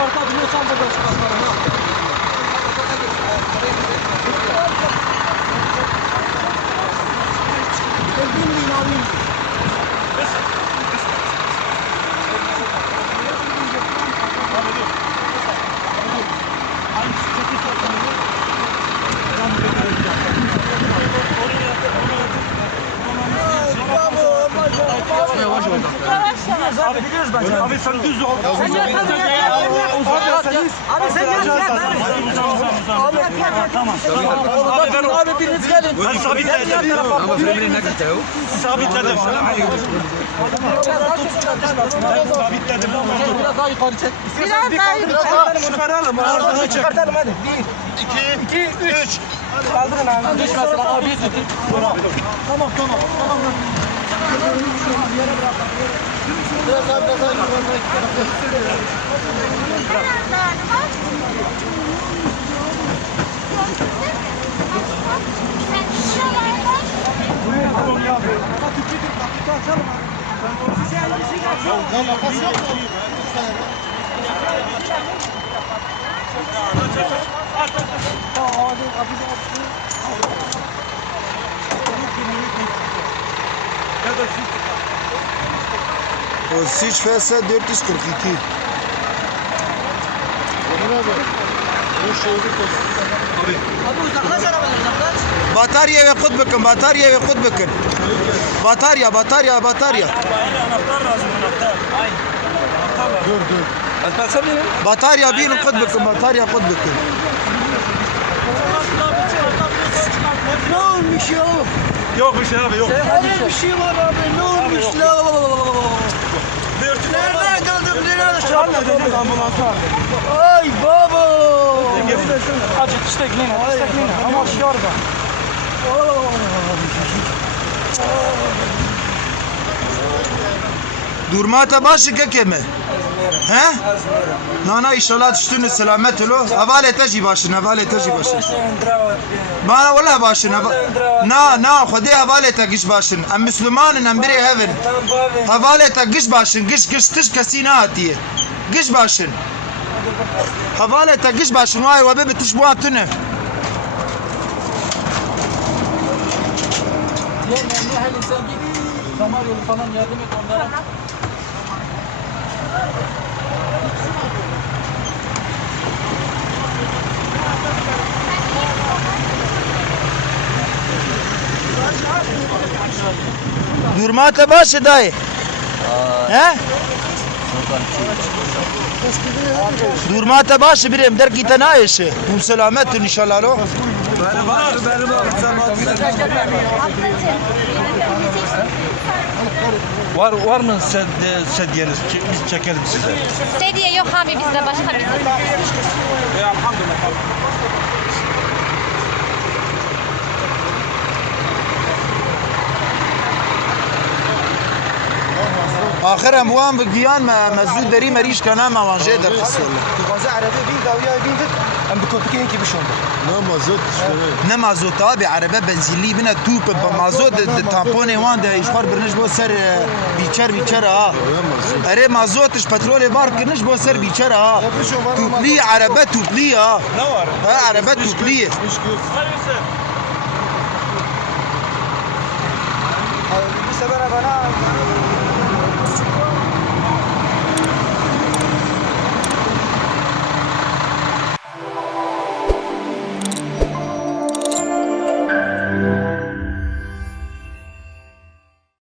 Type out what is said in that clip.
çıkartabiliyorsan buradan çıkartalım ha. Bildiğin alayım. Abi biliyoruz bence. Abi sen düz ol. Sen gel abi sen gel. Tamam. Abi biriniz gelin. Ben sabitledim. Ama birbirine ne gidiyor? Sabitledim. Ben sabitledim. Biraz daha yukarı çek. Biraz daha yukarı. Çıkaralım. Çıkartalım hadi. 1, 2, 3. Kaldırın abi. Düşmesin abi. Tamam. Biraz daha O Siç FS 442. Abi uzaklaş arabadan uzaklaş. Batarya ve kut bakın, batarya ve kut bakın. Batarya. Anahtar lazım, anahtar. Dur. Alparslan benim. Batarya bir kut bakın, batarya kut bakın. Ne olmuş ya? Yok bir şey abi, yok. Öyle bir şey var abi. Ne olmuş la? Nereden geldim? Nereye çarptın? Ay baba. Acı tiştekline. Ama şurada. Durmata başı kekeme. He? Nana inşallah düştünüz selamet olo. Havale taji başın. Bana valla başın. Na, Khudi havale tagiş başın. Em Müslümanın em biri hevin. Havale tagiş başın. Giş tiş kesine atiye. Giş başın. Havale tagiş başın. Vay ve bebe tiş bu atını. Ya ne halin sen git. Damar yolu falan yardım et onlara. Durmata başı dayı. He? Durmata başı birim der ki tanayışı. Bu selametin inşallah lo. Var mı sedyeniz? Biz çekelim size. Sedye yok abi bizde başka bir şey. آخر اموان بگیان مزدود داری مریش کنه موانجه در قصول Bazı araba bin davaya bindir. Hem bir kopya ki bir şey oldu. نه مازوت آبی عربه بنزیلی بینه توپ با مازوت تامپونه وان ده ایشوار برنش با سر بیچر ها اره مازوتش پترول بار کرنش با سر بیچر ها توپلی عربه توپلی ها عربه توپلیه Bir sefer bana